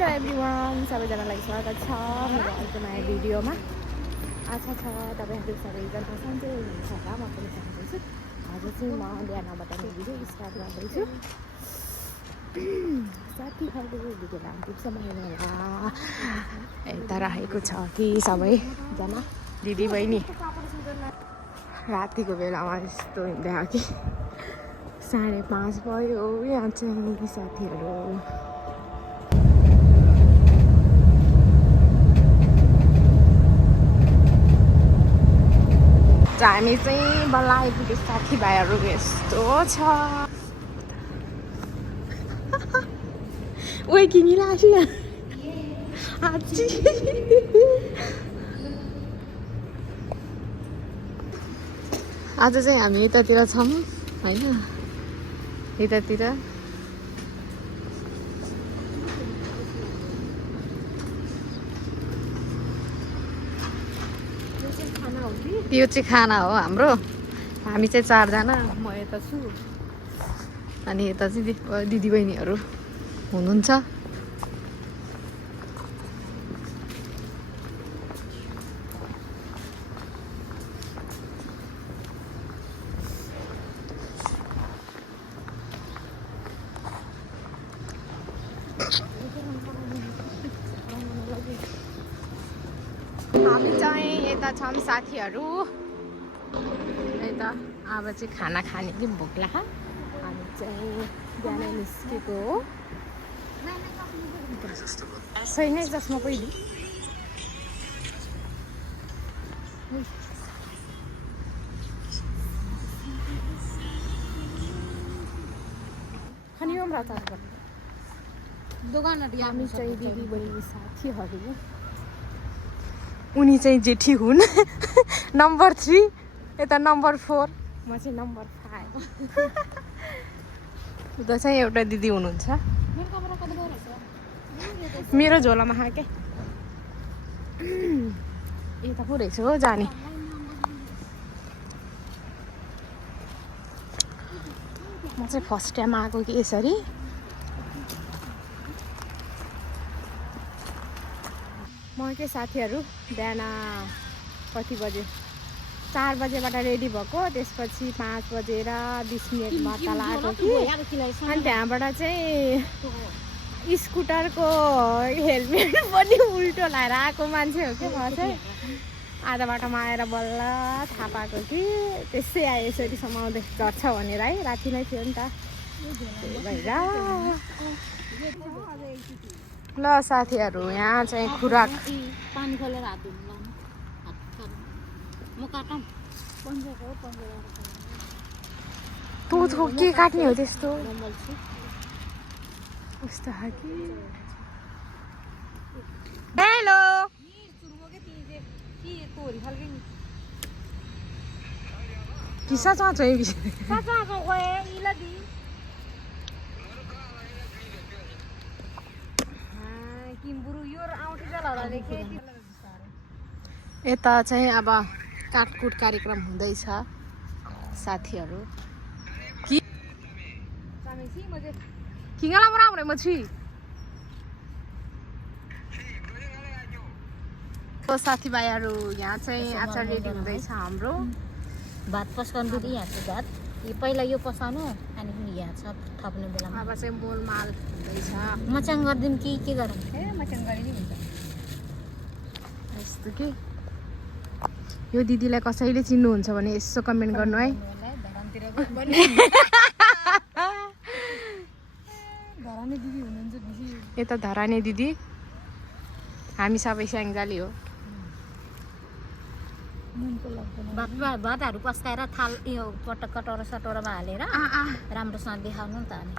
Hello everyone, सबैजनालाई स्वागत छ मेरो अर्को नयाँ भिडियोमा। आशा छ तपाईँहरू सबैजना सन्चै हुनुहुन्छ होला। म पनि सन्चै छु। आज चाहिँ म बिहानबाट नै भिडियो स्टार्ट गर्दैछु। साथीहरूको भिडियो लानु टिप्सम्म हेर्नु होला। यता राखेको छ कि सबैजना दिदी बहिनी रातिको बेलामा यस्तो हिँड्दै कि 5:30 भयो। यहाँ चाहिँ साथीहरू हामी चाहिँ बल्ल आइपुग्यो। साथीभाइहरू यस्तो छ। ओइ किनिरहेको छु यहाँ आजी। आज चाहिँ हामी यतातिर छौँ होइन, यतातिर यो चाहिँ खाना हो हाम्रो। हामी चाहिँ 4 जना, म यता छु अनि यता चाहिँ दिदीबहिनीहरू हुनुहुन्छ। हामी चाहिँ यता छौँ साथीहरू। यता अब चाहिँ खाना खाने कि भोक लाग्छ। हामी चाहिँ बिहानै निस्केको हो। छैन जसमा पहिलो हामी चाहिँ दिदी बहिनी साथीहरू। उनी चाहिँ जेठी हुन् नम्बर 3, यता नम्बर 4, म चाहिँ नम्बर 5। उता चाहिँ एउटा दिदी हुनुहुन्छ। मेरो झोलामा खा के यता पो रहेछ हो जाने। म चाहिँ फर्स्ट टाइम आएको कि यसरी। म के साथीहरू बिहान कति बजे 4 बजेबाट रेडी भएको। त्यसपछि 5 बजेर 20 मिनटमा तल आएको कि। अनि त्यहाँबाट चाहिँ स्कुटरको हेलमेट पनि उल्टो लगाएर आएको मान्छे हो कि म चाहिँ। आधा बाटोमा आएर बल्ल थाहा पाएको कि त्यसै आयो यसरी समाउँदै झर्छ भनेर है। राति नै थियो नि त भएर। ल साथीहरू यहाँ चाहिँ खुराक पानी खोलेर हात धुनु म काटम तँ के काट्ने हो त्यस्तो कस्तो खालके। हेलो किसा चाँचो है यता चाहिँ अब काटकुट कार्यक्रम हुँदैछ साथीहरू। किङला बराबर मछी तो साथीभाइहरू यहाँ चाहिँ आचार रेडी हुँदैछ हाम्रो। भात पस्काउनु दिदी यहाँ चाहिँ भात पहिला यो पसाउनु अनि यहाँ छ थप्ने बेलामा। अब चाहिँ मोलमाल हुँदैछ। मचाङ गरिदिउँ कि के गरौँ? मचाङ गरिदिउँ हुन्छ यस्तो कि। यो दिदीलाई कसैले चिन्नुहुन्छ भने यसो कमेन्ट गर्नु है। यता धराने दिदी, हामी सबै स्याङ्जाली हो। भातहरू पस्काएर थाल यो कटोरा सटोरामा हालेर राम्रोसँग देखाउनु नि त। अनि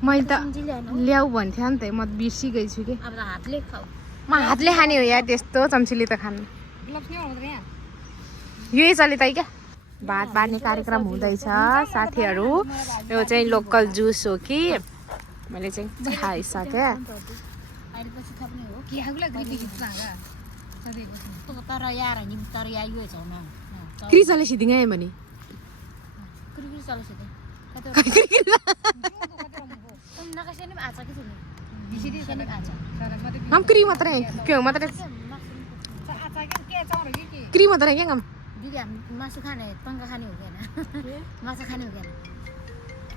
मैले त ल्याऊ भन्थ्यो नि त, म बिर्सिगएछु कि। अब हातले खाऊ। म हातले खाने हो यार, त्यस्तो चम्चीले त खानु। यही चले त क्या। भात बाँड्ने कार्यक्रम हुँदैछ साथीहरू। यो चाहिँ लोकल जुस हो कि मैले चाहिँ खाइसकेँ। क्रिसले सिधिङ आयो भने आचा के सुने दिसिदि सने आचा हम क्रीम मात्रै के मात्रै क्रीम मात्रै के हम दिदी हम मासु खाने पंगा खाने हो गया ना माछा खाने हो गया ना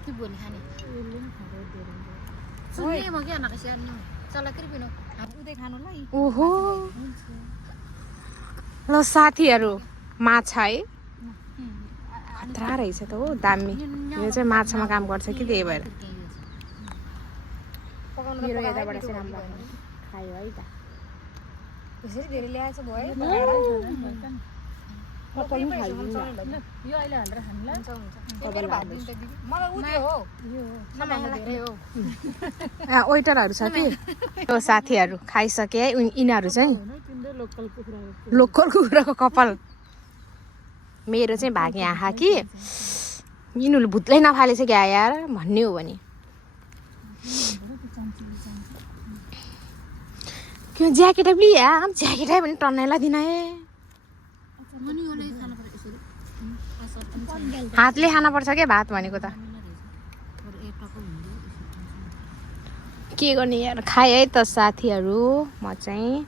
के बोली खाने सुन्ने म के नका स्यान्नु चला कृपिनो हात उदै खानु ल ओहो ल साथीहरु माछा है खतरा रहेछ त हो दामी यो चाहिँ माछामा काम गर्छ कि त्यही भएर मेरो यताबाट चाहिँ राम्रो खायो है त त्यसरी धेरै ल्याएछ भयो कपाल खाइदिन्छ यो अहिले हालेर खानुला हुन्छ कपाल भात दिन्छ दिदी मलाई उयो हो यो समय धेरै हो वेटरहरु छ कि यो साथीहरु खाइसके है यिनीहरु चाहिँ लोकल कुखुराको कपाल मेरो चाहिँ भागे आँखा कि यिनीहरूले भुत्लै नफालेछ क्या यार भन्ने हो भने क्यों ज्याकेट भी है हम ज्याकेट है भने टन्नाइला दिन है हातले खाना पर्छ के भात भनेको त के गर्ने यार खाए है त साथीहरु म चाहिँ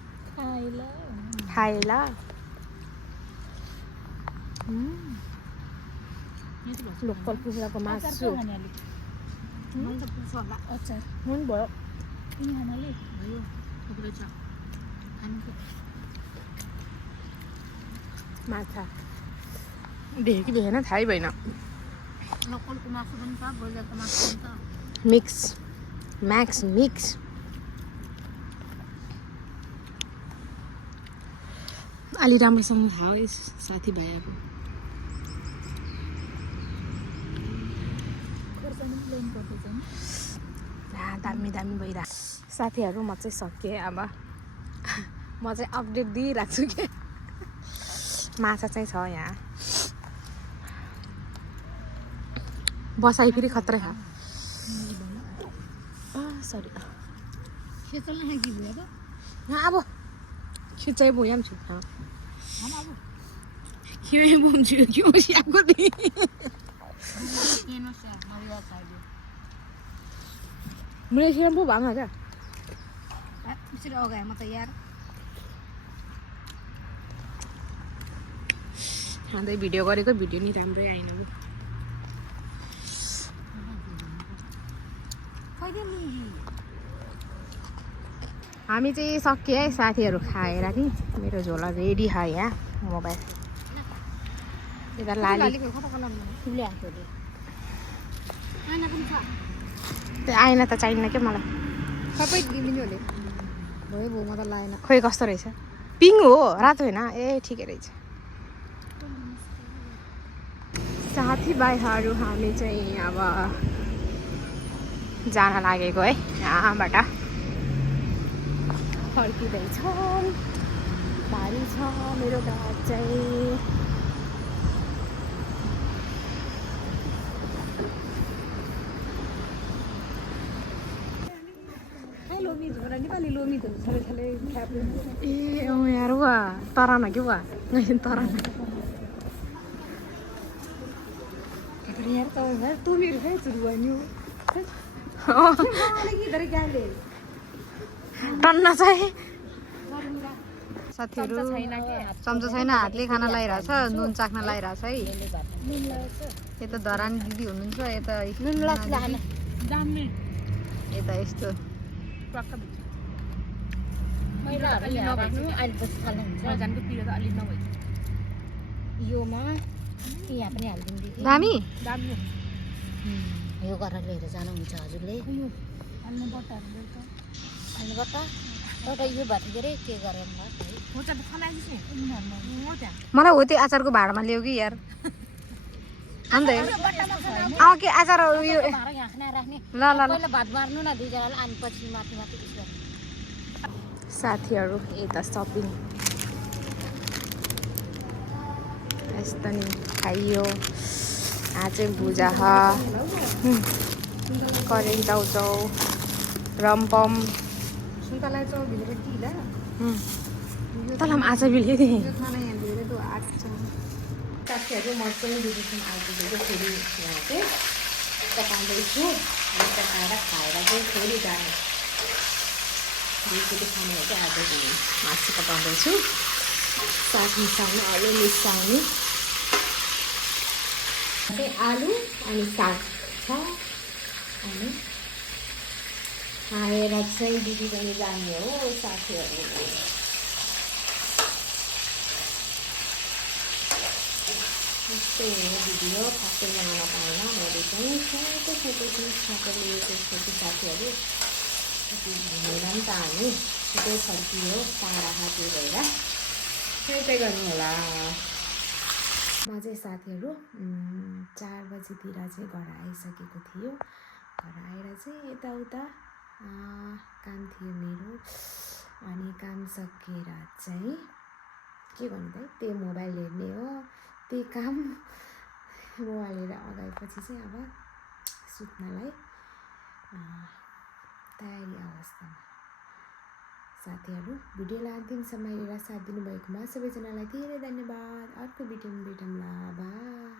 खाए ल लोकल कुखुराको मासु मन भयो माछा देखेँ कि देखेन थाहै भएन लोकलको मासु पनि छ ब्रोइलरको मासु पनि छ मिक्स मिक्स अलि राम्रोसँग खाओ यस साथीभाइहरु दामी दामी भइरहेको साथीहरु म चाहिँ सकेँ अब म चाहिँ अपडेट दिइरहेको छु के माछा चाहिँ छ यहाँ बसाइ फेरि खतरै छ सरी खेतलाई के भयो त यहाँ अब खिचाइ भुयाम छु क्यों बुझ्छु क्यों स्याको दि मैले सिरम पो भाङ क्या यसरी अगाए म त यार खाँदै भिडियो गरेको भिडियो नि राम्रै आएन म हामी चाहिँ सकियो है साथीहरु खाएर कि मेरो झोला रेडी है यहाँ मोबाइल यता लाली त्यो आएन त चाहिन्न क्या मलाई सबै दिदिनु होला भयो भयो म त लाएन खोइ कस्तो रहेछ पिङ हो रातो होइन ए ठिकै रहेछ साथीभाइहरू हामी चाहिँ अब जान लागेको है यहाँबाट फर्किँदैछौँ भारी छ मेरो गाड चाहिँ ए यार वा तराना के वा तराना यार तँ मेरो खै चुरुवानी टन्ना चाहिँ साथीहरु चम्चा छैन हातले खाना लाइरहेछ नुन चाख्न लाइरहेछ है यता धरानी दिदी हुनुहुन्छ यता यता यस्तो दामी यो गरेर लिएर जानुहुन्छ हजुरले एउटा यो भात के अरे के गरेर मलाई हो त्यो अचारको भाँडामा ल्याऊ कि यार अन्त के अचार उयो ल ल भात मार्नु न दुईजनाले अनि पछि माथि माथि साथीहरु यता सपिङ यस्तो नि खाइयो आज भुजा करेन्ट चाउचाउ रम्पम सुन्तला चाउ भित्र टिला तँलाई पनि आज बिल्किदिएँ साथीहरु म चाहिँ दिदीसँग आइपुगेको फेरि यहाँ चाहिँ पकाउँदैछु अनि पकाएर खाएर चाहिँ फेरि जाने दिउँसो खाने हो चाहिँ आज मासु पकाउँदैछु साग मिसाउनु आलु मिसाउनु चाहिँ आलु अनि साग छ अनि खाएर चाहिँ दिदी पनि जाने हो साथीहरू यस्तै हो भिडियो खासै बनाउन पाएन मैले चाहिँ छोटो छोटो चिज खाएको लिएको छु साथीहरू घुमेर पनि त हामी छिटो फर्कियो टाढा खाँदै भएर त्यही गर्नु होला म चाहिँ साथीहरू 4 बजीतिर चाहिँ घर आइसकेको थियो घर आएर चाहिँ यताउता काम थियो मेरो अनि काम सकेर चाहिँ के भन्नु त त्यो मोबाइल हेर्ने हो त्यही काम मोबाइल हेरेर अगाएपछि चाहिँ अब सुत्नलाई तयारी अवस्थामा साथीहरू भिडियोलाई अन्तिमसम्म हेरेर साथ दिनुभएकोमा सबैजनालाई धेरै धन्यवाद अर्को भिडियोमा भेटौँला बाई